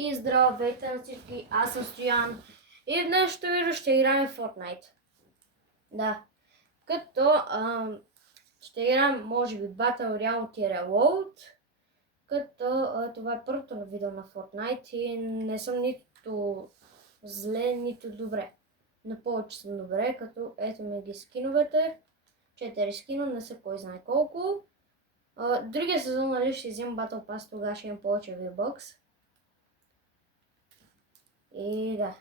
И здравейте на всички, аз съм Стоян и в днешното видео ще играем в Fortnite. Да, като ще играем може би Battle Reality Reload, като това е първото видео на Fortnite и не съм нито зле, нито добре. На повече съм добре, като ето ми ги скиновете. 4 скина, не са кой знае колко. Другия сезон, нали, ще взимам Battle Pass, тогава ще имам повече V-Bucks. И да.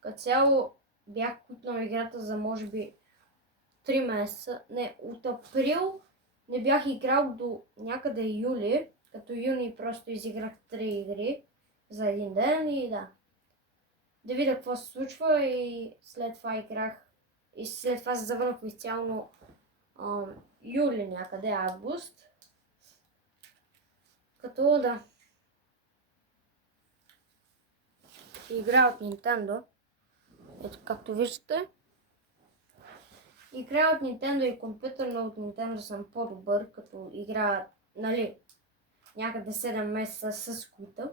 Като цяло бях купнал играта за може би 3 месеца. Не, от април не бях играл до някъде юли. Като юни просто изиграх 3 игри за един ден и да. Да видя какво се случва и след това играх. И след това се завърнах официално юли някъде, август. Като да. Игра от Nintendo. Ето както виждате. Игра от Nintendo и компютър, но от Nintendo съм по-добър, като игра, нали, някъде 7 месеца с които.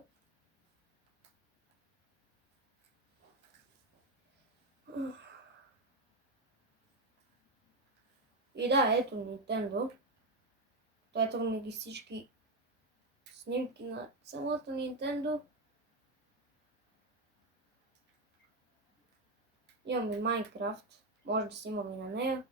И да, ето Nintendo. Ето ми ги всички снимки на самото Nintendo. Имам и Minecraft. Може да снимам и на нея.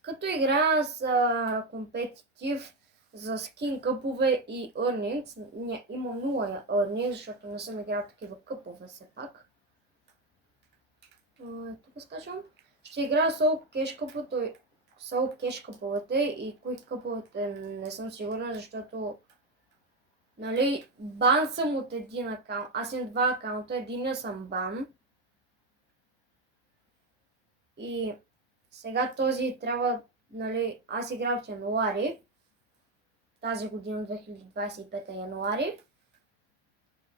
Като игра с компетитив за скин къпове и earnings. Имам 0 earnings, защото не съм играл такива къпове все пак. Тук скачам. Ще играя Soul Cash къповете и Quick къповете не съм сигурна, защото нали, бан съм от един акаунт. Аз имам 2 акаунта, единия съм бан. И сега този трябва, нали, аз играл в януари. Тази година, 2025 януари.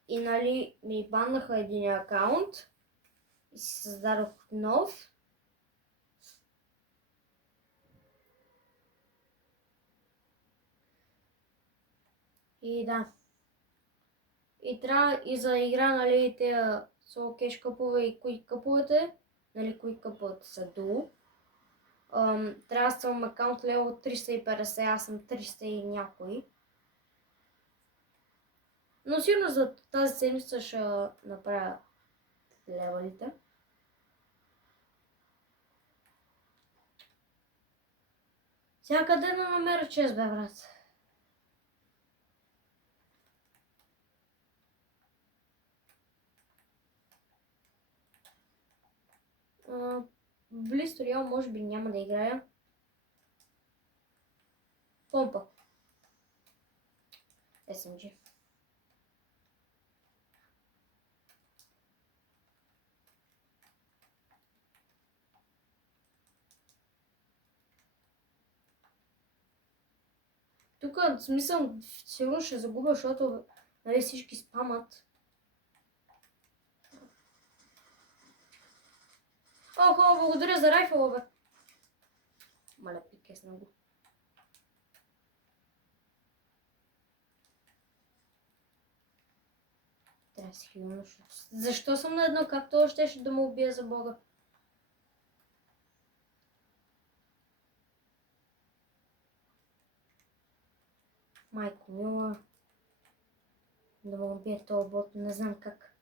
И нали, ми баннаха един акаунт. И си създадох нов. И да. И трябва и за игра, нали, тези Soul Cash къпове и Quick къповете, нали, Quick къповете са дуо. Трябва да съм акаунт лево 350, аз съм 300 и някой. Но сигурно за тази седмица ще направя левелите. Сега къде да намеря чест, бе, брат? Близ Роял може би няма да играя. Помпа. SMG. Тук, в смисъл, сигурно ще загубя, защото нали, всички спамат. Охо, благодаря за райфъла, бе. Маля, прикесна го. Трябва да си хилно. Защо съм на едно? Как това щеше да ме убие за Бога? Майко мила. Да ме убие този бот, не знам как.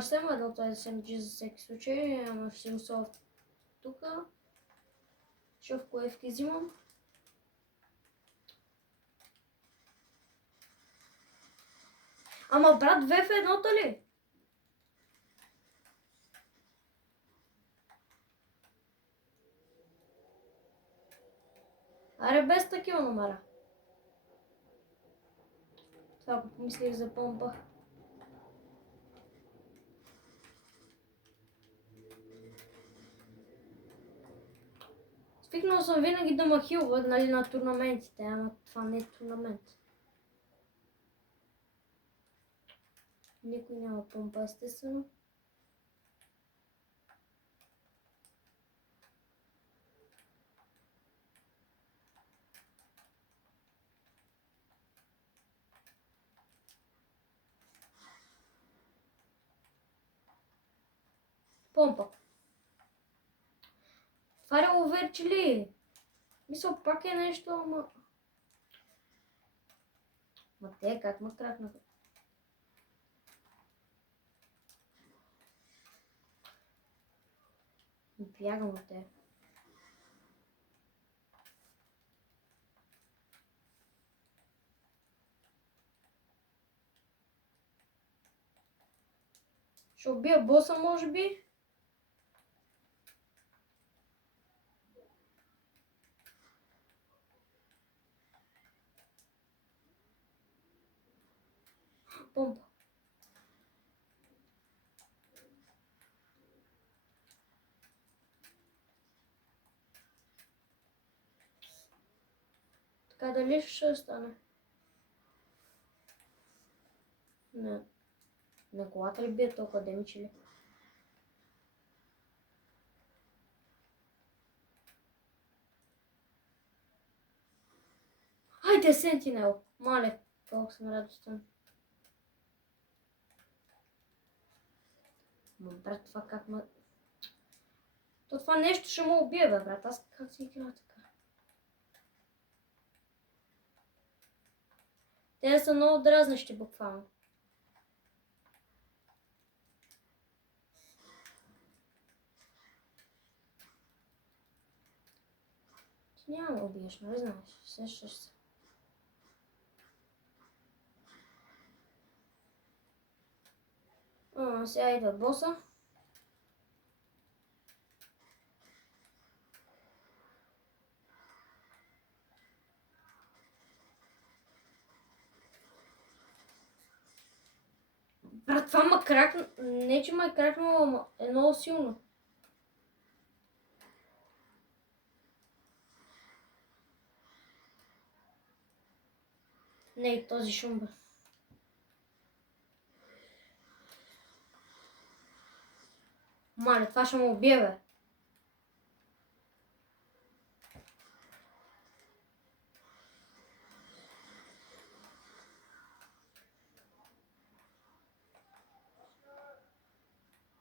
Ще има едно този SMG за всеки случай, ама ще го сложа тук. Шов коевки взимам. Ама брат, ВФ едното ли? Аре без такива номера. Това го помислих за помпа. Свикнал съм винаги да ме хилват, нали, на турнаментите, ама това не е турнамент. Никой няма помпа, естествено. Помпа. Това е оверче ли? Мисля, пак е нещо, ама... Ма те как ме кракнаха? Бягам от те. Ще убия боса, може би? Помпа. Така дали ще стане? Не. На колата ли бие толкова демидж ли? Хайде, Сентинел! Мале, колко съм радостен. Ма брат, това как ме... То това нещо ще му убие, бе, брат. Аз как си играя така? Те са много дразнещи, буквално. Ти няма да убиеш, нали знаеш? Сещаш се. Сега идва боса. Брат, това ма кракна... Не, че ме е кракнало, ама е много силно. Не, този шум, бе. Мале, това ще му убие, бе.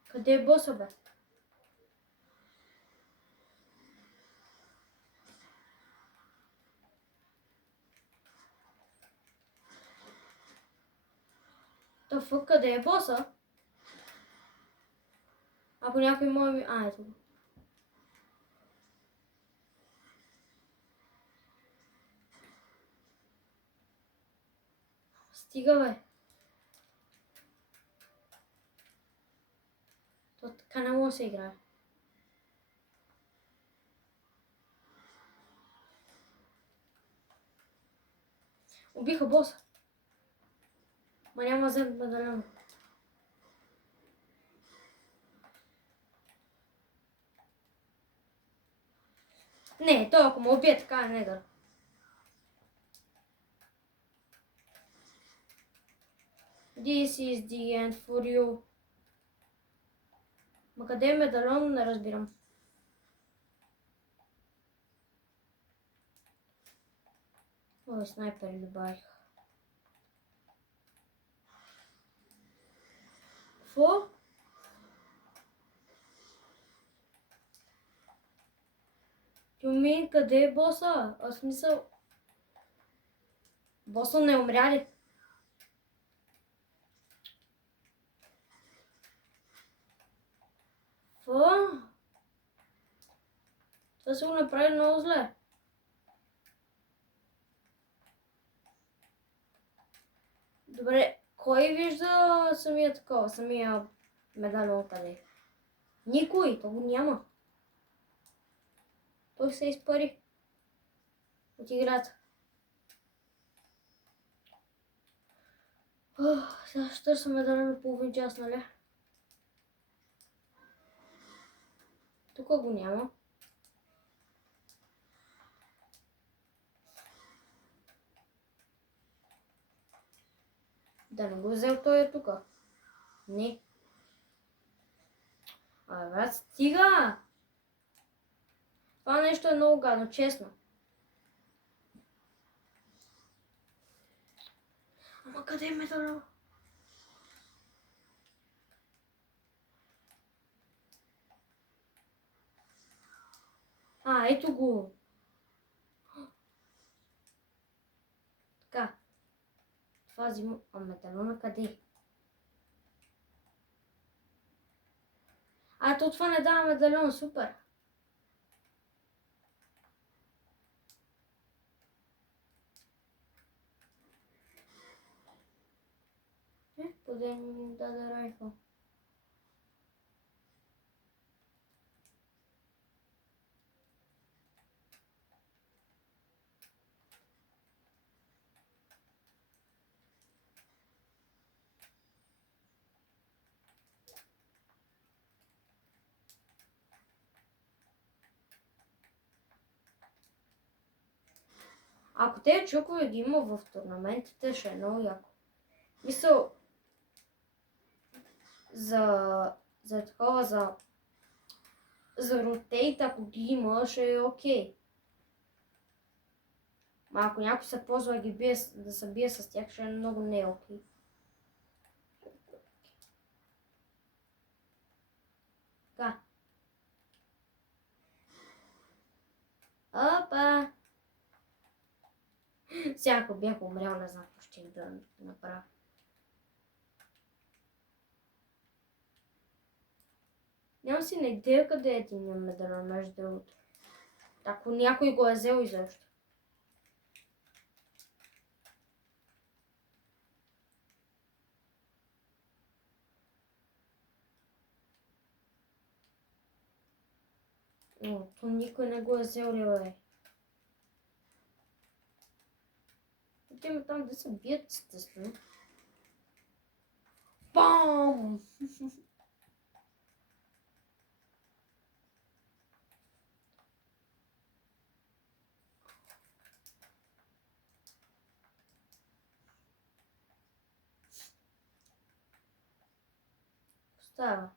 Къде е боса, бе? Къде е боса? Ако някой може ми... ето го. Стига, бе. То така не може да се играе. Убиха боса. Ма няма да вземат медальона. Не, той ако ме убие така е негър. This is the end for you. Ма къде е медальон, не разбирам. Ой, снайпери добавих. Какво? Тюмин, къде е боса? А смисъл... Боса не умря ли? Какво? Това се го направи много зле. Добре, кой вижда самия такова, самия медальон къде? Никой, то го няма. Той се изпари от играта. Сега ще търся медальон половин час, нали? Тук го няма. Да не го взел, той е тук. Не. Абе, брат, стига! Това нещо е много гадно, честно. Ама къде е медальон? ето го. Така. Това взима... А медальона къде? А, то това не дава медальон, супер. Поде ми даде райфъл. Ако те чукове ги има в турнаментите, ще е много яко. Мисъл, за такова, за ротейт, ако ги има, ще е окей. Ма ако някой се ползва да се бие с тях, ще е много не окей. Така. Опа! Сега ако бях умрял, не знам какво ще да направя. Нямам си на идея къде е един медальон, между другото. Ако някой го е взел изобщо. Но, то никой не го е взел ли, бе. Отиваме там да се бият, естествено. Бам! Става.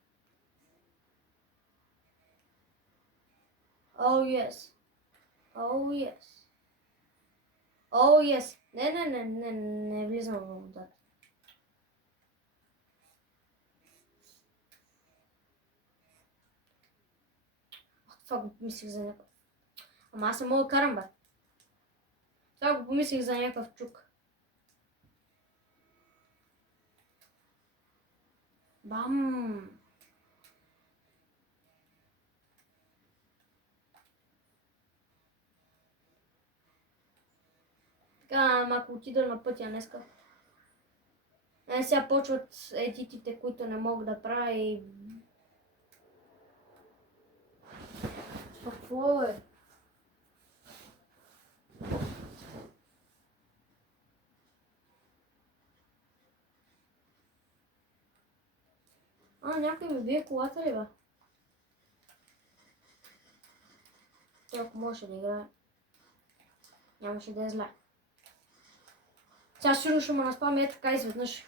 Oh yes. Oh yes. Oh yes. Не влизам в водата. Това го помислих за някакъв. Ама аз не мога да карам, бе. Това го помислих за някакъв чук. Бам! Така, ама ако отида на пътя днеска. Сега почват едитите, които не мога да правя и... Какво е? Някой ми бие колата ли, бе? Той ако можеше да играе, нямаше да е зле. Сега сигурно ще му наспаме така изведнъж.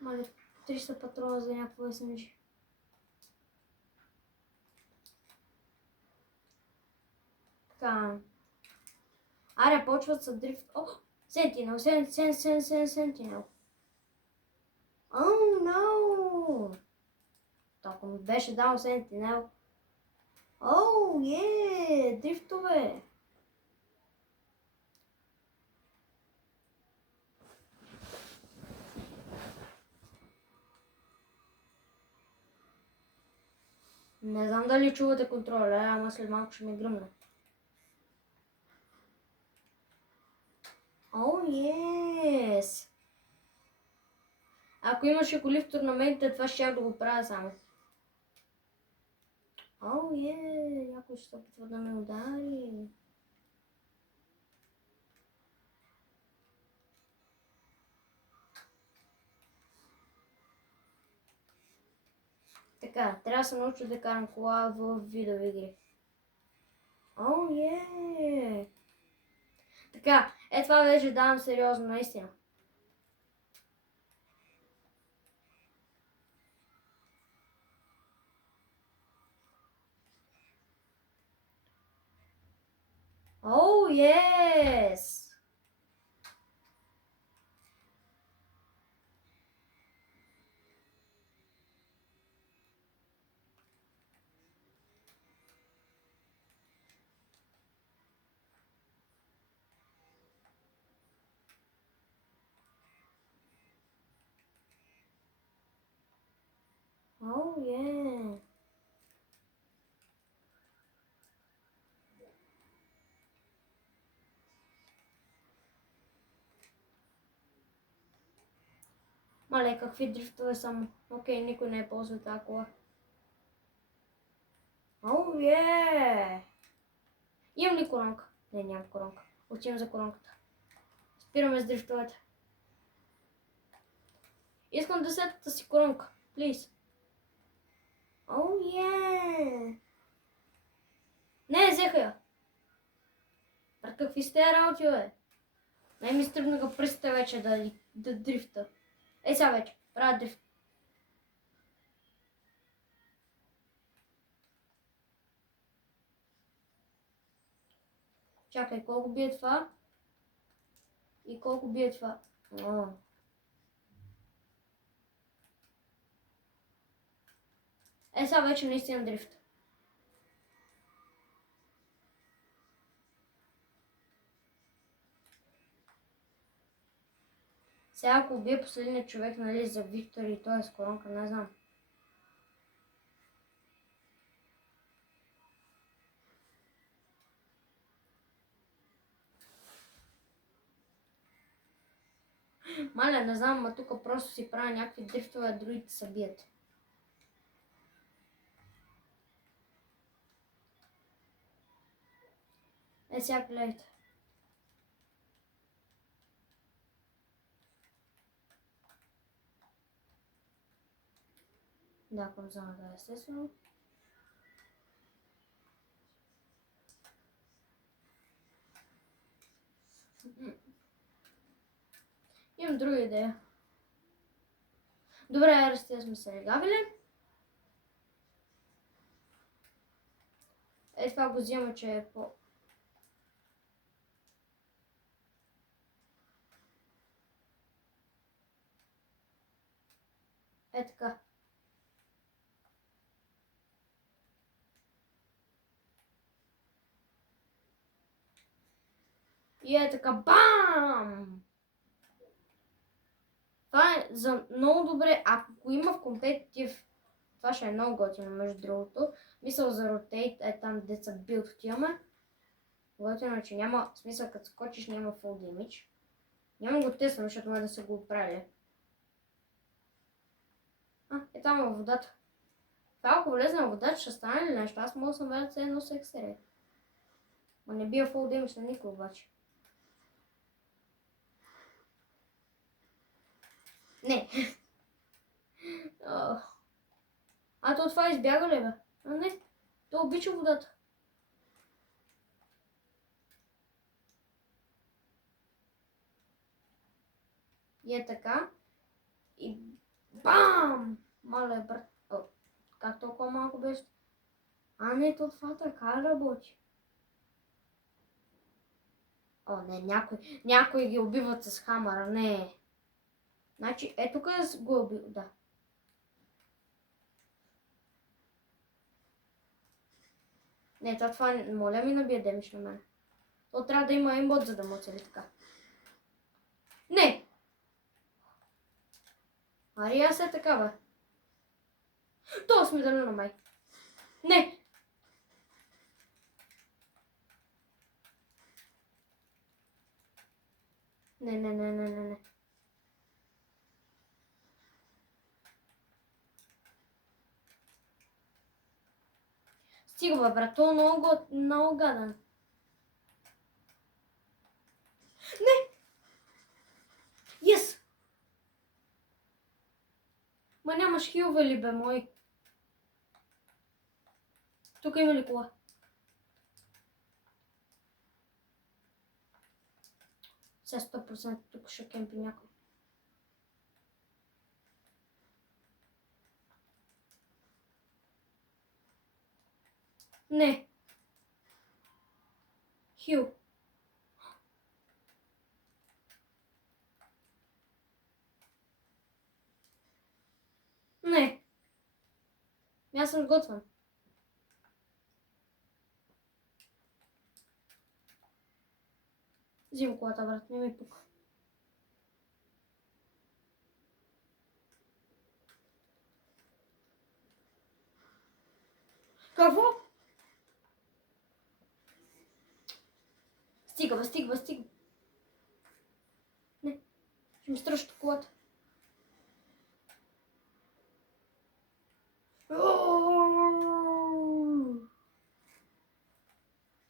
Мали, 300 патрона за някакво SMG. Така. Аре, почват са дрифт. О, Сентинел, Сентинел. Oh, no! Ако ми беше дал Сентинел. Оу, дрифтове! Не знам дали чувате контроля, ама след малко ще ми гръмне. Оу, ес! Ако имаше коли в турнаментите, това ще да го правя само. Оу, някой ще се опитва да ме удари. Така, трябва да се науча да карам кола в видеоигри. Оу, Така, това вече давам сериозно, наистина. Оу, ес! Ау, е. Мале, какви дрифтове само. Окей, никой не е ползвал тази кола. Ау, е. Имам ли коронка? Не, нямам коронка. Отивам за коронката. Спираме с дрифтовете. Искам 10-та си коронка. Плиз. Ау, е. Не, взеха я. А какви сте работи, бе? Не ми стръгнаха пръстите вече да дрифта. Ей сега вече, правя дрифт. Чакай, колко бие това? И колко бие това? О. Е сега вече наистина дрифт. Сега ако убие последния човек, нали, за Виктор и той е с коронка, не знам. Маля, не знам, ма тук просто си правя някакви дрифтове, а другите се бият. Е сега гледайте. Да, към зоната, естествено. Имам друга идея. Добре, арестия сме се регавили. Е, това го взема, че е по... Е така. И е така, бам! Това е за много добре, ако го има в компетитив, това ще е много готино, между другото. Мисъл за ротейт е там, деца билд отиваме. Готино, че няма смисъл, като скочиш, няма full damage. Няма го тествам, защото ме да са го оправили. Е там във водата. Това ако влезе на водата, ще стане ли нещо? Аз мога да съм верят едно с ексере. Ма не бия full damage на никой обаче. Не. То това избяга ли, бе? А не. То обича водата. И е така. И бам! Мале, брат. Как толкова малко беше? Не, то това така работи. Не, някой ги убиват с хамъра, не. Значи, тук го убил, да. Не, това моля ми набие демиш на мен. То трябва да има имбот, за да му цели така. Не! Ари, аз е така, бе. То сме дали на май. Не! Не. Стига, бе, брат, то много гаден. Не! Yes! Ма нямаш хилове ли, бе, мой? Тук има ли кола? Сега 100% тук ще кемпи някой. Не. Хил. Не. Аз съм готвен. Взимам колата, брат, не ми пука. Какво? Стига, стига. Не, ще ми стръща колата.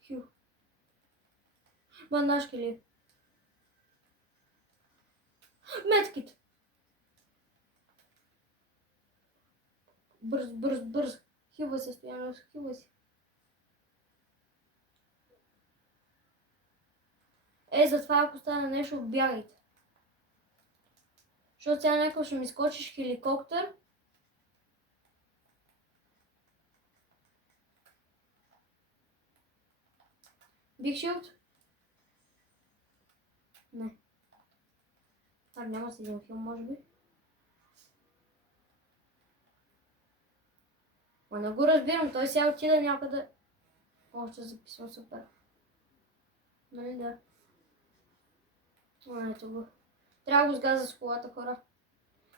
Хю. Бандажки ли? Медкит. Бърз. Хилва се, Стояно, хилва се. Затова ако стане нещо, бягайте. Защото сега някой ще ми скочиш хеликоптер. Биг Шилд? Не. Няма си един филм, може би. Ма не го разбирам, той сега отида някъде. Още записвам, супер. Нали да? Ето го. Трябва да го сгаза с колата, хора.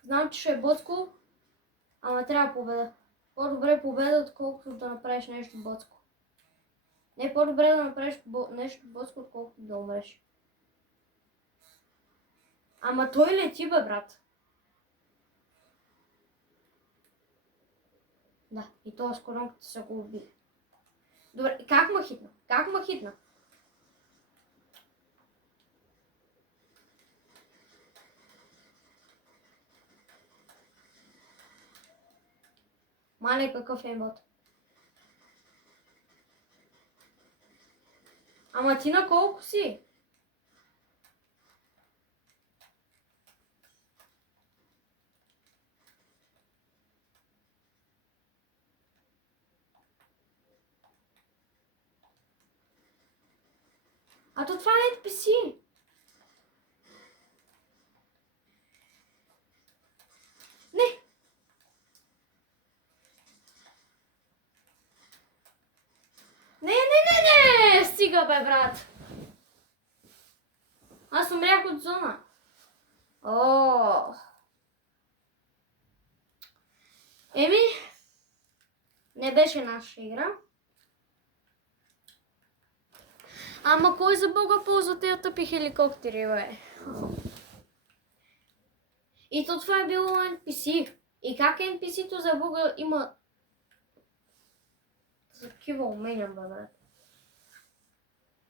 Знам, че ще е боцко, ама трябва победа. По-добре победа, отколкото да направиш нещо боцко. Не, по-добре да направиш нещо боцко, отколкото да умреш. Ама той лети, бе, брат. Да, и то с коронката са го убили. Добре, как ма хитна? Мале, какъв е имот? Ама ти на колко си? А то това е NPC. Не, стига, бе, брат. Аз умрях от зона. Не беше наша игра. Ама кой за Бога ползва тези тъпи хеликоптери, бе? И то това е било NPC. И как NPC-то за Бога има такива умения, бе, брат?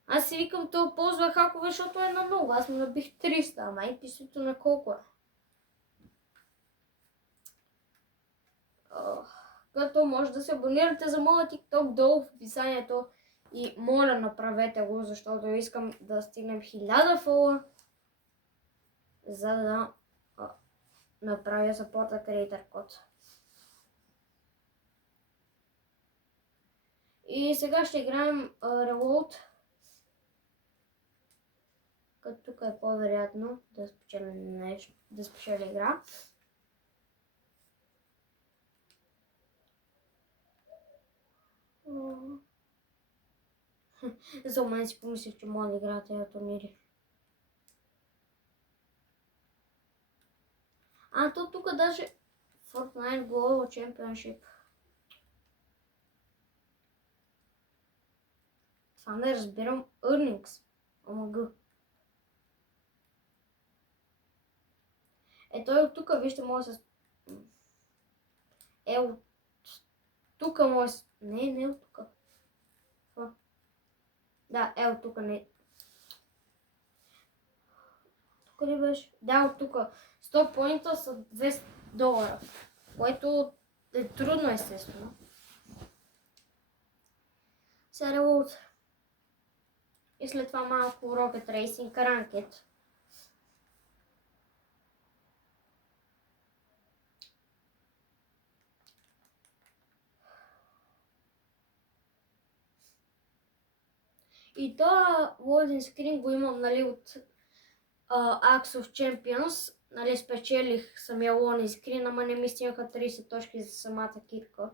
Аз си викам, то ползва хакове, защото е на много. Аз му набих 300, ама NPC-то на колко е? Като може да се абонирате за моя TikTok долу в описанието. И моля, направете го, защото искам да стигнем 1000 фола, за да направя Supporter Creator код. И сега ще играем Reload. Като тук е по-вероятно да спечеля нещо, да спечеля игра. За мен си помислих, че мога да играя тези турнири. То тук даже Fortnite Global Championship. Това не разбирам. Earnings. ОМГ. Той от тук, вижте, може да се... от тук може... Не от тук. Да, от тук не. Тук ли беше? Да, от тук. 100 поинта са $200. Което е трудно, естествено. Сега Reload. И след това малко Rocket Racing Ranked. И това loading screen го имам, нали, от Axe of Champions. Нали, спечелих самия loading screen, ама не ми стигнаха 30 точки за самата китка.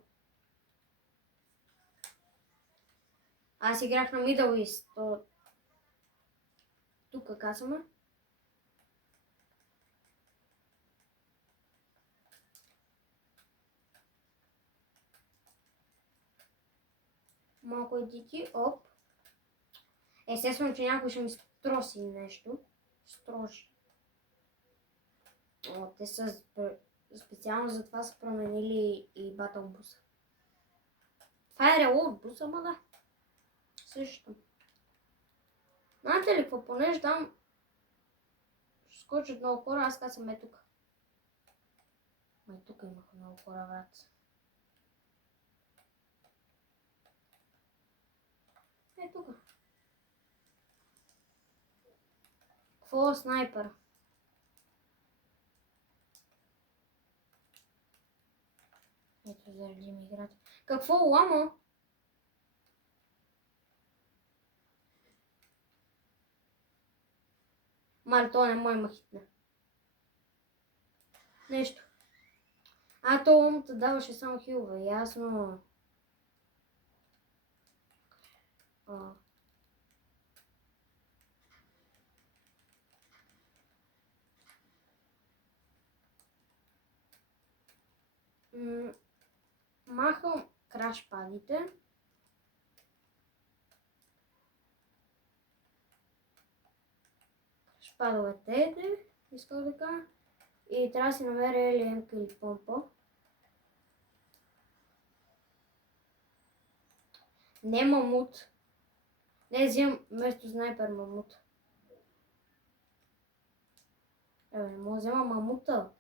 Аз играх на Middle East. Тук казваме. малко едики, оп. Естествено, че някой ще ми строси нещо. Строжи. О, те са специално за това са променили и Battle буса. Това е релоуд бус, ама да. Също. Знаете ли какво, понеже там ще скочат много хора, аз казвам е тук. Май тук имаха много хора, брат. Е тук. Какво е снайпер? Ето заради ми играта. Какво лама? Мали, то не мой ма хитна. Нещо. То ламата даваше само хилове, ясно. Махам крашпадите. Крашпадовете, исках да кажа. И трябва да си намеря лемка или помпа. Не мамут. Не, взимам вместо снайпер мамут. Не мога да взема мамута.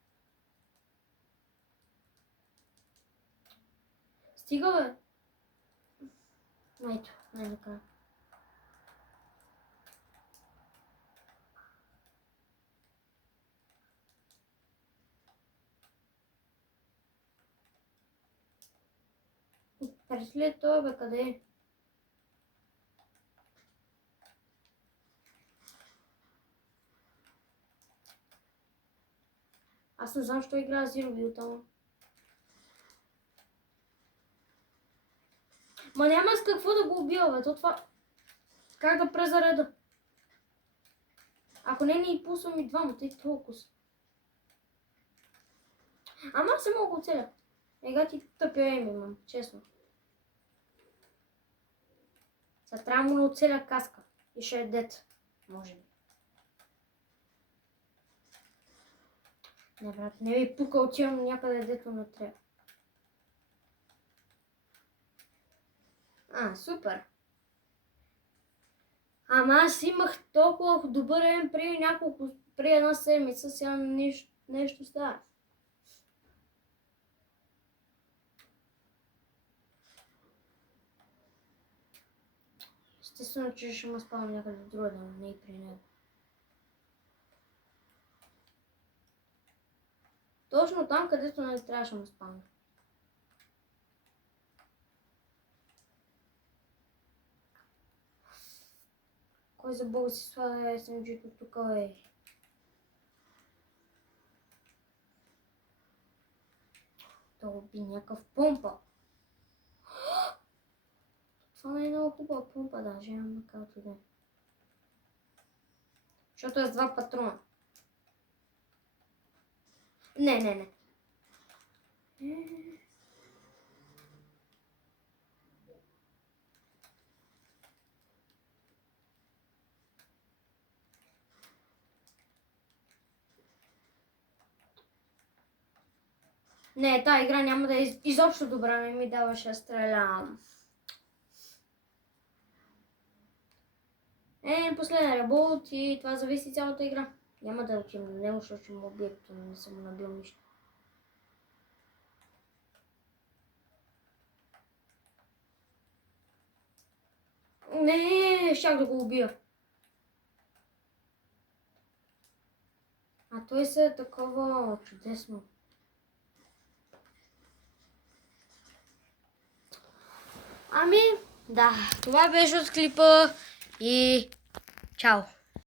Стига, бе. Ето, най-накрая. Преслед това, бе, къде е? Аз не знам, що играя Zero Build, ама. Ма няма с какво да го убива, бе. То това... Как да презареда? Ако не ни пусвам и двама, тъй толкова. Ама аз се мога оцеля. Ега ти тъпя еми, имам, честно. Сега трябва му да оцеля каска. И ще е дет. Може би. Не, брат, не ви пука, отивам някъде дето не трябва. Супер. Ама аз имах толкова добър ем при една седмица, сега нещо става. Естествено, че ще ме спавам някъде другаде, но не и при него. Точно там, където не трябваше да ме спавам. Кой за Бога си слага SMG-то тук, бе? Това би някакъв помпа. Това не е много хубава помпа, даже имам както да е. Защото е с 2 патрона. Не. Не, тази игра няма да е изобщо добра, не ми даваше да стрелям. Последен реболт и това зависи цялата игра. Няма да учим на него, защото ще му убия, като не съм набил нищо. Не, щях да го убия. Той се е такова чудесно. Да, това беше от клипа и чао!